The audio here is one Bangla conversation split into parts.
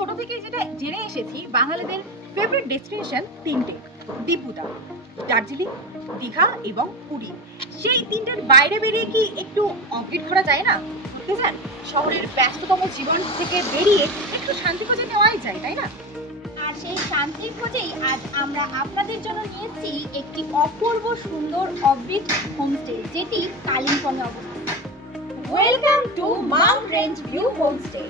ছোট থেকে যেটা জেনে এসেছি বাঙালিদের ফেভারিট ডেস্টিনেশন তিনটে, দীপুদা, দার্জিলিং, দীঘা এবং পুরী। সেই তিনটার বাইরে বেরিয়ে কি একটু অফবিট করা যায় না? ঘুরতে যান, শহরের ব্যস্ততম জীবন থেকে বেরিয়ে একটু শান্তি খোঁজে নেওয়াই যায়, তাই না? আর সেই শান্তির খোঁজেই আজ আমরা আপনাদের জন্য নিয়েছি একটি অপূর্ব সুন্দর অফবিট হোমস্টে, যেটি কালিম্পংয়ে অবস্থিত। Welcome to Mount range view homestay.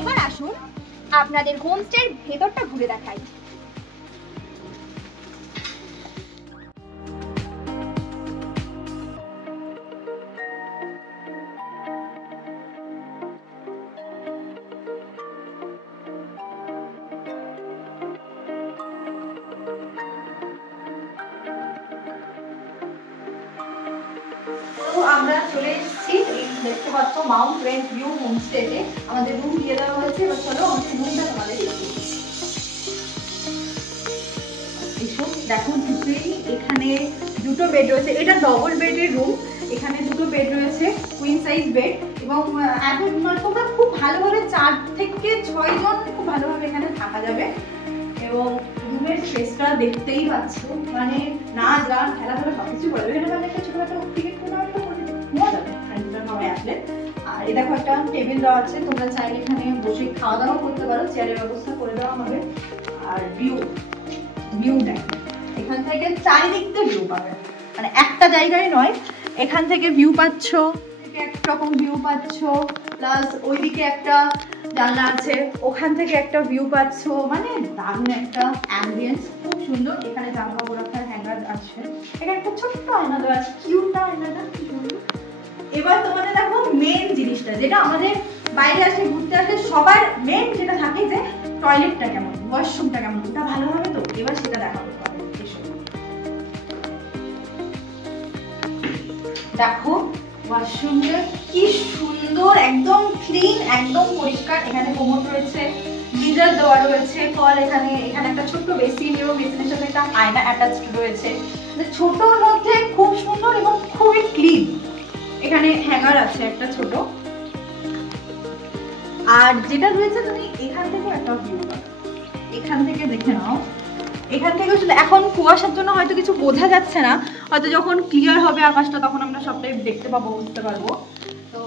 এবার আসুন আপনাদের হোমস্টের ভেতরটা ঘুরে দেখাই। তো আমরা চলে এসেছি, এই দেখতে পাচ্ছ মাউন্ট রেঞ্জ ভিউ হোমস্টেতে। আমাদের রুম দিয়ে দেওয়া হয়েছে। এবার চলো আমাদের রুমটা তোমাদের দেখিয়ে দিচ্ছি। এসো, দেখো ঢুকেই এখানে দুটো বেড রয়েছে। এটা ডবল বেডের রুম। এখানে দুটো বেড রয়েছে, কুইন সাইজ বেড। এবং তোমরা খুব ভালোভাবে 4 থেকে 6 জন খুব ভালোভাবে এখানে থাকা যাবে। এবং রুমের স্পেসটা দেখতেই পাচ্ছ, মানে নাচ গান খেলাধুলা সবকিছু করবে। এখানে মানে একটা ছোটখাটো ক্রিকেট টুর্নামেন্টও করে নেওয়া যাবে ফ্রেন্ডরা সবাই আসলে। আর এই দেখো একটা টেবিল দেওয়া আছে, তোমরা চাইলে এখানে বসে খাওয়া দাওয়া করতে পারো, চেয়ারের ব্যবস্থা করে দেওয়া হবে। আর ভিউ দেখো, এখান থেকে চারিদিকতে ভিউ পাবে, মানে একটা জায়গায় নয়, এখান থেকে ভিউ পাচ্ছ, একরকম ভিউ পাচ্ছ, প্লাস ওইদিকে একটা জানলা আছে, ওখান থেকে একটা ভিউ পাচ্ছ। মানে দারুণ একটা অ্যাম্বিয়েন্স, খুব সুন্দর। এখানে জামা কাপড় রাখার হ্যাঙ্গার আছে, এখানে একটা ছোট্ট আয়না দেওয়া আছে, কিউট না আয়নাটা, কি সুন্দর। এবার তোমাদের দেখো মেন জিনিসটা, যেটা আমাদের বাইরে আসে ঘুরতে আসে সবার মেন যেটা থাকে, যে টয়লেটটা কেমন, ওয়াশরুমটা কেমন, ওটা ভালো হবে। তো এবার সেটা দেখাবো তোমাদের। দেখো ওয়াশরুমটা কি সুন্দর, একদম ক্লিন, একদম পরিষ্কার। এখানে কোমোড রয়েছে, গিজার দেওয়া রয়েছে, কল এখানে একটা ছোট্ট বেসিন এবং বেসিনের সাথে একটা আয়না অ্যাটাচড রয়েছে। ছোটর মধ্যে খুব সুন্দর এবং খুবই ক্লিন। এখানে হ্যাঙ্গার আছে একটা ছোট। আর যেটা রয়েছে, তুমি এখান থেকে একটা ভিউ পাবে, এখান থেকে দেখে নাও। এখান থেকে এখন কুয়াশার জন্য হয়তো কিছু বোঝা যাচ্ছে না, হয়তো যখন ক্লিয়ার হবে আকাশটা তখন আমরা সবটাই দেখতে পাবো, বুঝতে পারবো। তো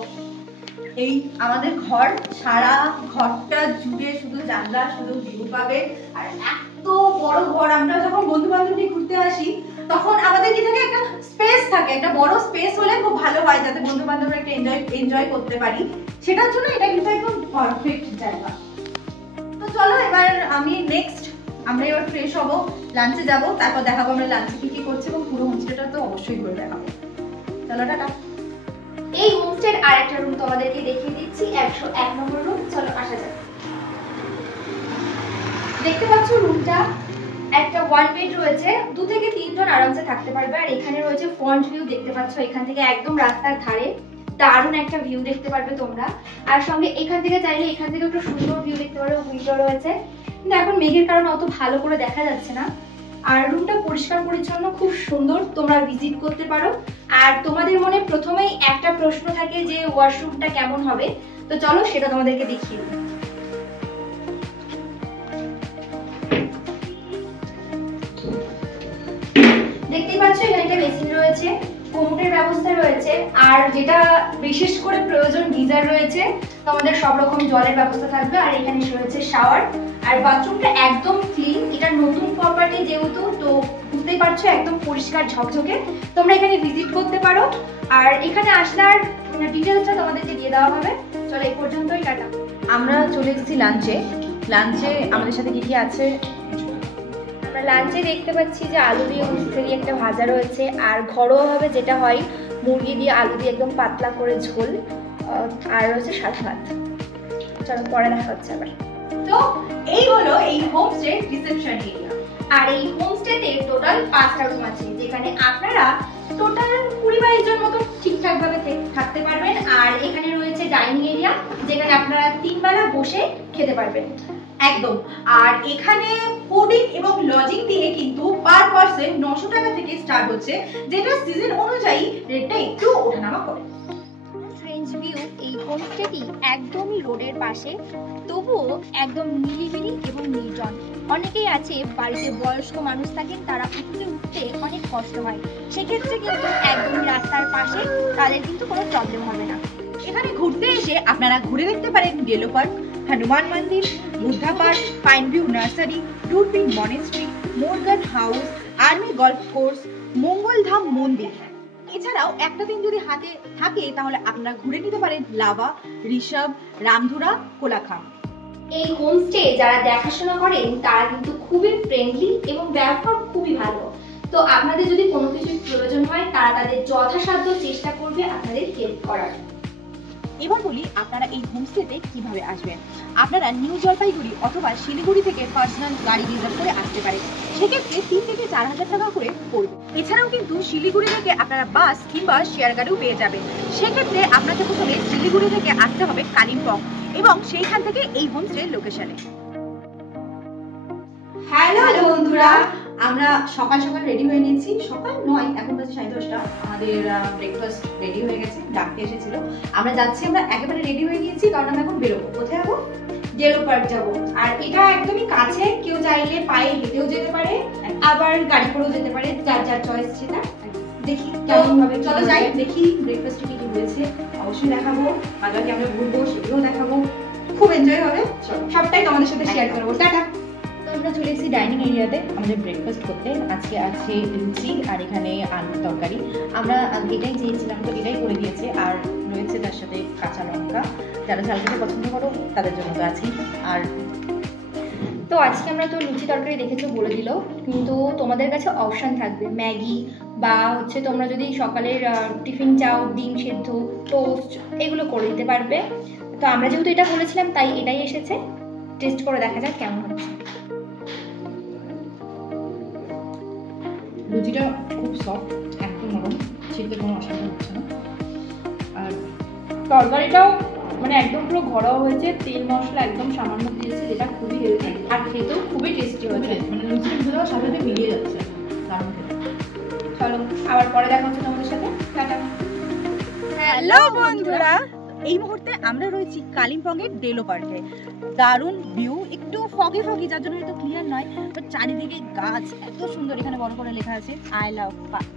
এই আমাদের ঘর, সারা ঘরটা জুড়ে শুধু জানলা, শুধু ভিউ পাবে। আর এত বড় ঘর, আমরা যখন বন্ধু বান্ধব নিয়ে ঘুরতে আসি তখন আমাদের কি থাকে, একটা স্পেস থাকে, একটা বড় স্পেস হলে খুব ভালো হয়, যাতে বন্ধু বান্ধবরা একটা এনজয় করতে পারি। সেটার জন্য এটা কিন্তু একদম পারফেক্ট জায়গা। তো চলো এবার আমরা এবার ফ্রেশ হবো, লাঞ্চে যাবো, তারপর দেখাবো আমরা লাঞ্চে কি কি করছি, এবং পুরো হোমস্টেটা তো অবশ্যই ঘুরে দেখাবো। চলো টাটা। এই হোমস্টের আরেকটা রুম তোমাদেরকে দেখিয়ে দিচ্ছি, 101 নম্বর রুম। চলো আসা যাক। দেখতে পাচ্ছ রুমটা একটা ওয়ান বেড রয়েছে, 2 থেকে 3 জন আরামসে থাকতে পারবে। আর এখানে রয়েছে ফ্রন্ট ভিউ, দেখতে পাচ্ছ এখান থেকে একদম রাস্তার ধারে দারুণ একটা ভিউ দেখতে পারবে তোমরা। আর সঙ্গে এখান থেকে চাইলে এখান থেকে একটু সুন্দর ভিউ দেখতে পারবে, উইন্ডো রয়েছে, কিন্তু এখন মেঘের কারণে অত ভালো করে দেখা যাচ্ছে না। আর রুমটা পরিষ্কার পরিচ্ছন্ন, খুব সুন্দর, তোমরা ভিজিট করতে পারো। আর তোমাদের মনে প্রথমেই একটা প্রশ্ন থাকে যে ওয়াশরুমটা কেমন হবে, তো চলো সেটা তোমাদেরকে দেখিয়ে দিই। দেখতেই পাচ্ছ এখানে একটা বেসিন রয়েছে, কোমোডের ব্যবস্থা রয়েছে, আর যেটা বিশেষ করে প্রয়োজন গিজার রয়েছে, তোমাদের সব রকম জলের ব্যবস্থা থাকবে। আর এখানে রয়েছে শাওয়ার। আর বাথরুমটা একদম ক্লিন, এটা নতুন প্রপার্টি যেহেতু, তো বুঝতেই পারছো একদম পরিষ্কার ঝকঝকে। তোমরা এখানে ভিজিট করতে পারো। আর এখানে আসলার ডিটেলসটা তোমাদেরকে দিয়ে দেওয়া হবে। চলো এই পর্যন্তই, টাটা। আমরা চলে এসেছি লাঞ্চে। আমাদের সাথে কি কি আছে? আমরা লাঞ্চে দেখতে পাচ্ছি যে আলু দিয়ে উচ্ছে দিয়ে একটা ভাজা রয়েছে, আর ঘরোয়াভাবে যেটা হয় মুরগি দিয়ে আলু দিয়ে একদম পাতলা করে ঝোল, আর রয়েছে সাদা ভাত। চলো পরে দেখা হচ্ছে আবার। তো এই হলো এই হোমস্টে রিসেপশন এরিয়া। আর এই হোমস্টেতে টোটাল 5টা রুম আছে, যেখানে আপনারা টোটাল 20-22 জন মতো ঠিকঠাক ভাবে থাকতে পারবেন। আর এখানে রয়েছে ডাইনিং এরিয়া, যেখানে আপনারা 3 বেলা বসে খেতে পারবেন। একদম। আর এখানে ফুডিং এবং লজিং দিয়ে কিন্তু পার পারসন 900 টাকা থেকে স্টার্ট হচ্ছে, যেটা সিজন অনুযায়ী রেটটা একটু ওঠানামা করে। ফ্রেঞ্চ ভিউ এই হোমস্টেটি একদমই রোডের পাশে, তবুও একদম নিরিবিলি এবং নির্জন। অনেকেই আছে বাড়িতে বয়স্ক মানুষ থাকেন, তারা উঠতে অনেক কষ্ট হয়, সেক্ষেত্রে কিন্তু একদম রাস্তার পাশে, তাদের কিন্তু কোনো প্রবলেম হবে না। এখানে ঘুরতে এসে আপনারা ঘুরে দেখতে পারেন Delo park, Hanuman Mandir, Buddha park, pine view nursery, Durpin monastery, Morgan house, army golf course, Mangaldham Mandir. এছাড়াও একটা দিন যদি হাতে থাকে তাহলে আপনারা ঘুরে নিতে পারেন লাভা, ঋষভ, রামধুরা, কোলাখাম। এই হোমস্টে যারা দেখাশোনা করেন তারা কিন্তু খুবই ফ্রেন্ডলি এবং ব্যবহার খুবই ভালো। তো আপনাদের যদি কোনো কিছু প্রয়োজন হয়, তারা তাদের যথাসাধ্য চেষ্টা করবে আপনাদের হেল্প করার। এবার বলি আপনারা এই হোমস্টেতে কিভাবে আসবেন। আপনারা নিউ জলপাইগুড়ি অথবা শিলিগুড়ি থেকে পার্সোনাল গাড়ি রিজার্ভ করে আসতে পারেন, সেক্ষেত্রে 3 থেকে 4,000 টাকা করে পড়বে। এছাড়াও কিন্তু শিলিগুড়ি থেকে আপনারা বাস কিংবা শেয়ার গাড়িও পেয়ে যাবেন, সেক্ষেত্রে আপনাকে প্রথমে শিলিগুড়ি থেকে আসতে হবে কালিম্পং এবং সেইখান থেকে এই হোমস্টে লোকেশনে। হ্যালো বন্ধুরা, আমরা সকাল সকাল রেডি হয়ে নিয়েছি। সকাল নয়, এখন বাজে 10:30। আমাদের ব্রেকফাস্ট রেডি হয়ে গেছে, ডাকতে এসেছিল। আমরা যাচ্ছি, আমরা একেবারে রেডি হয়ে নিয়েছি, কারণ আমরা এখন বেরোবো। কোথায় যাবো? ডেলো পার্ক যাবো। আর এটা একদমই কাছে, কেউ চাইলে পায়ে হেঁটেও যেতে পারে, আবার গাড়ি করেও যেতে পারে, যার যার চয়েস সেটা। দেখি কেমন ভাবে, চলো যাই, দেখি ব্রেকফাস্টে কি কি হয়েছে, অবশ্যই দেখাবো। বাকি আমরা ঘুরবো, সেগুলোও দেখাবো, খুব এনজয় হবে। চলো, সবটাই তোমাদের সাথে শেয়ার করবো। টাটা। আমরা চলে এসেছি ডাইনিং এরিয়াতে আমাদের ব্রেকফাস্ট করতে। আজকে আছে লুচি আর এখানে আলুর তরকারি। আমরা এটাই চেয়েছিলাম, তো এটাই করে দিয়েছে। আর রয়েছে তার সাথে কাঁচা লঙ্কা, যারা ঝাল খেতে পছন্দ করো তাদের জন্য তো আছেই। আর তো আজকে আমরা তো লুচি তরকারি দেখেছো বলে দিল, কিন্তু তোমাদের কাছে অপশন থাকবে ম্যাগি বা হচ্ছে তোমরা যদি সকালের টিফিন চাও, ডিম সেদ্ধ, টোস্ট, এগুলো করে দিতে পারবে। তো আমরা যেহেতু এটা বলেছিলাম তাই এটাই এসেছে। টেস্ট করে দেখা যাক কেমন হচ্ছে। লুচিটা খুব সফট, একদম নরম, খেতে কোনো অসুবিধা হচ্ছে না। আর তরকারিটাও মানে একদম পুরো ঘরোয়া হয়েছে, তেল মশলা একদম সামান্য দিয়েছে, যেটা খুবই হেলদি আর খেতেও খুবই টেস্টি হয়েছে। মানে লুচির ভিতরে সবার সাথে মিলিয়ে যাচ্ছে, দারুণ খেতে। চলো আবার পরে দেখা হচ্ছে তোমাদের সাথে। টাটা। হ্যালো বন্ধুরা, এই মুহূর্তে আমরা রয়েছি কালিম্পং এর ডেলো পার্কে। দারুণ ভিউ, একটু ফগি ফগি, যার জন্য একটু ক্লিয়ার নয়, বাট চারিদিকে গাছ এত সুন্দর। এখানে বড় করে লেখা আছে I love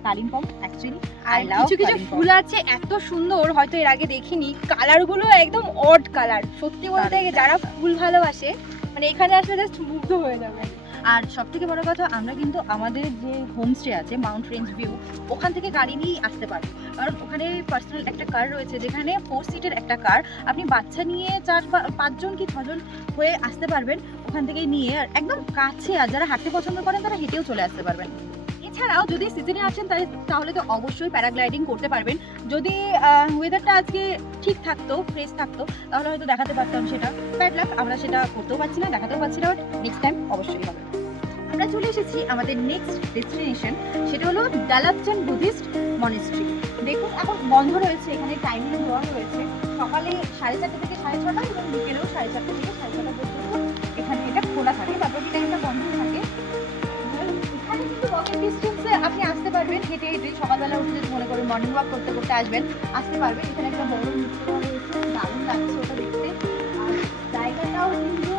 Kalimpong. Actually I love কিছু কিছু ফুল আছে এত সুন্দর, হয়তো এর আগে দেখিনি। কালার গুলো একদম অড কালার। সত্যি বলতে যারা ফুল ভালোবাসে, মানে এখানে আসলে জাস্ট মুগ্ধ হয়ে যাবে। আর সব থেকে বড় কথা, আমরা কিন্তু আমাদের যে হোমস্টে আছে মাউন্ট রেঞ্জ ভিউ, ওখান থেকে গাড়ি নিয়েই আসতে পারবো। কারণ ওখানে পার্সোনাল একটা কার রয়েছে, যেখানে 4 সিটের একটা কার, আপনি বাচ্চা নিয়ে 4-5 জন কি 6 জন হয়ে আসতে পারবেন ওখান থেকে নিয়ে। আর একদম কাছে, আর যারা হাঁটতে পছন্দ করেন তারা হেঁটেও চলে আসতে পারবেন। এছাড়াও যদি সিজনে আসেন তাহলে তো অবশ্যই প্যারাগ্লাইডিং করতে পারবেন। যদি ওয়েদারটা আজকে ঠিক থাকতো, ফ্রেশ থাকতো, তাহলে হয়তো দেখাতে পারতাম সেটা। ব্যাড লাক, আমরা সেটা করতেও পারছি না, দেখাতেও পারছি না, বাট নেক্সট টাইম অবশ্যই হবে। আমরা চলে এসেছি আমাদের নেক্সট ডেস্টিনেশন, সেটা হলো দালাবচান বুদ্ধিস্ট মনেস্ট্রি। দেখুন এখন বন্ধ রয়েছে, এখানে টাইমিং দেওয়া রয়েছে সকালে 4:30 থেকে 6:30 এবং বিকেলেও 4:30 থেকে 6:30 পর্যন্ত এখানে এটা খোলা থাকে, তারপর টাইমটা বন্ধ থাকে। এখানে কিন্তু ওয়াকিং ডিস্টেন্সে আপনি আসতে পারবেন, হেঁটে হেঁটে সকালবেলা উঠে যদি মনে করেন মর্নিং ওয়াক করতে করতে আসবেন, আসতে পারবেন। এখানে একটা বড় নিচে রয়েছে, দারুণ লাগছে ওটা দেখতে। আর জায়গাটাও কিন্তু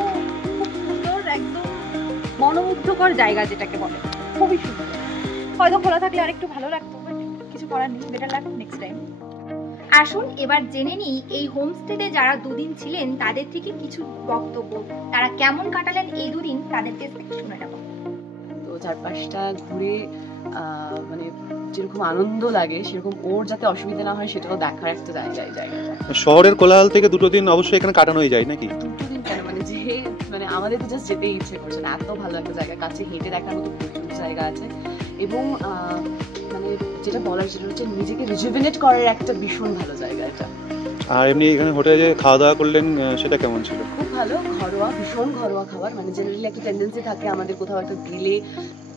খুব সুন্দর, একদম মনোমুগ্ধকর জায়গা যেটাকে বলে, খুবই সুন্দর। হয়তো খোলা থাকলে আর একটু ভালো লাগতো, বাট কিছু করার নেই, বেটার লাগ নেক্সট টাইম। আসুন এবার জেনে নিই এই হোমস্টেতে যারা 2 দিন ছিলেন তাদের থেকে কিছু বক্তব্য। তারা কেমন কাটালেন এই 2 দিন, তাদের কাছ থেকে শুনে নেব। তো চারপাশটা ঘুরে মানে যেরকম আনন্দ লাগে, সেরকম ওর যাতে অসুবিধা না হয় সেটাও দেখার একটা জায়গাটা। শহরের কোলাহল থেকে 2 দিন অবশ্যই এখানে কাটানোই যায় নাকি? 2 দিন কেন, মানে আমাদের তো জাস্ট যেতেই ইচ্ছে করছে না, এত ভালো একটা জায়গা, কাছে হেঁটে দেখার মতো প্রচুর জায়গা আছে। এবং মানে যেটা বলার, যেটা হচ্ছে নিজেকে রিজুভিনেট করার একটা ভীষণ ভালো জায়গা এটা। আর এমনি এখানে হোটেলে খাওয়া দাওয়া করলেন সেটা কেমন ছিল? খুব ভালো, ঘরোয়া, ভীষণ ঘরোয়া খাবার। মানে জেনারেলি একটা টেন্ডেন্সি থাকে আমাদের কোথাও একটা গেলে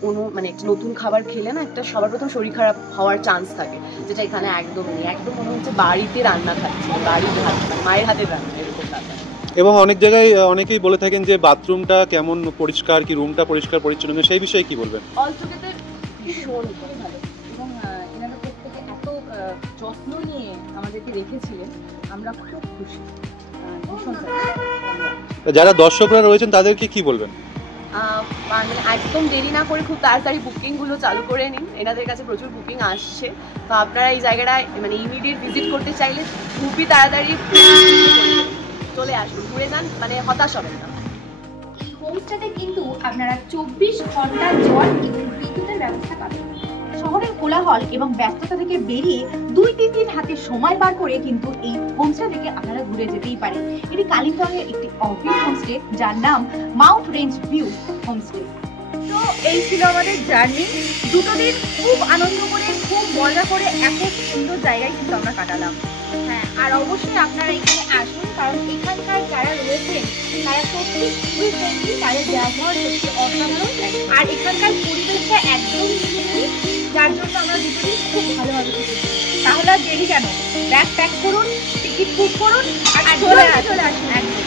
কোনো মানে একটা নতুন খাবার খেলে না একটা সবার প্রথম শরীর খারাপ হওয়ার চান্স থাকে, যেটা এখানে একদম নেই। একদম মনে হচ্ছে বাড়িতে রান্না খাচ্ছে, বাড়ির হাত মানে মায়ের হাতের রান্না, এরকম ব্যাপার। এবং অনেক জায়গায় অনেকেই বলে থাকেন যে বাথরুমটা কেমন পরিষ্কার, কি রুমটা পরিষ্কার পরিচ্ছন্ন, সেই বিষয়ে কি বলবেন? অল টুগেদার ভীষণ খুবই ভালো, এবং এনারা প্রত্যেকে এত যত্ন নিয়ে আমাদেরকে রেখেছিলেন, আমরা খুব খুশি, ভীষণ যারা দর্শকরা রয়েছেন তাদেরকে কি বলবেন? মানে একদম দেরি না করে খুব তাড়াতাড়ি বুকিংগুলো চালু করে নিন, এনাদের কাছে প্রচুর বুকিং আসছে। তো আপনারা এই জায়গাটায় মানে ইমিডিয়েট ভিজিট করতে চাইলে খুবই তাড়াতাড়ি চলে আসুন, ঘুরে যান, মানে হতাশ হবেন না। এই হোমস্টেতে কিন্তু আপনারা 24 ঘন্টা জল এবং বিদ্যুতের ব্যবস্থা পাবেন। শহরের কোলাহল এবং ব্যস্ততা থেকে বেরিয়ে 2-3 দিন হাতে সময় বার করে কিন্তু এই হোমস্টে থেকে আপনারা ঘুরে যেতেই পারেন। এটি কালিম্পংয়ের একটি অফিস হোমস্টে, যার নাম মাউন্ট রেঞ্জ ভিউ হোমস্টে। তো এই ছিল আমাদের জার্নি। 2 দিন খুব আনন্দ করে, খুব মজা করে এত সুন্দর জায়গায় কিন্তু আমরা কাটালাম। হ্যাঁ, আর অবশ্যই আপনারা এখানে আসুন, কারণ এখানকার যারা রয়েছেন তারা সত্যি খুবই ফ্রেন্ডলি, তাদের ব্যবহার সত্যি অসাধারণ, আর এখানকার পরিবেশটা একদম নিরিবিলি, যার জন্য আমরা 2 দিন খুব ভালোভাবে কেটেছি। তাহলে আর দেরি কেন, ব্যাগ প্যাক করুন, টিকিট বুক করুন আর আর চলে চলে আসুন। আসুন।